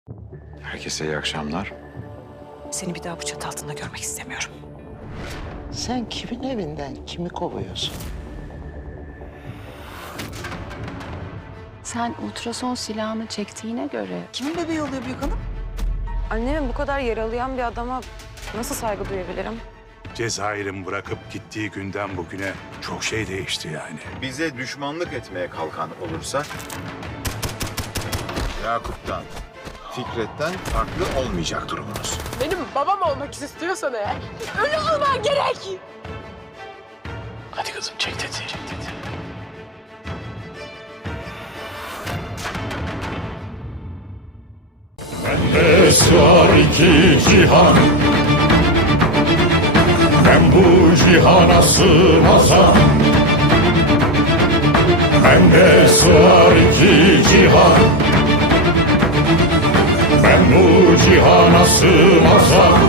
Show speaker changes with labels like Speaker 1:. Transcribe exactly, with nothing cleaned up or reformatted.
Speaker 1: Herkese iyi akşamlar.
Speaker 2: Seni bir daha bu çatı altında görmek istemiyorum.
Speaker 3: Sen kimin evinden kimi kovuyorsun?
Speaker 4: Sen ultrason silahını çektiğine göre
Speaker 2: Kimin bebeği oluyor büyük hanım?
Speaker 5: Annemi bu kadar yaralayan bir adama nasıl saygı duyabilirim?
Speaker 6: Cezayir'in bırakıp gittiği günden bugüne çok şey değişti yani.
Speaker 1: Bize düşmanlık etmeye kalkan olursa Yakup'tan, Fikret'ten farklı olmayacak durumunuz.
Speaker 7: Benim babam olmak istiyorsan eğer ölü olman gerek.
Speaker 8: Hadi kızım çek tetiği. Çek tetiği.
Speaker 9: Bende sığar iki cihan, ben bu cihana sığmazam. Bende sığar iki cihan, ben bu cihana sığmazam.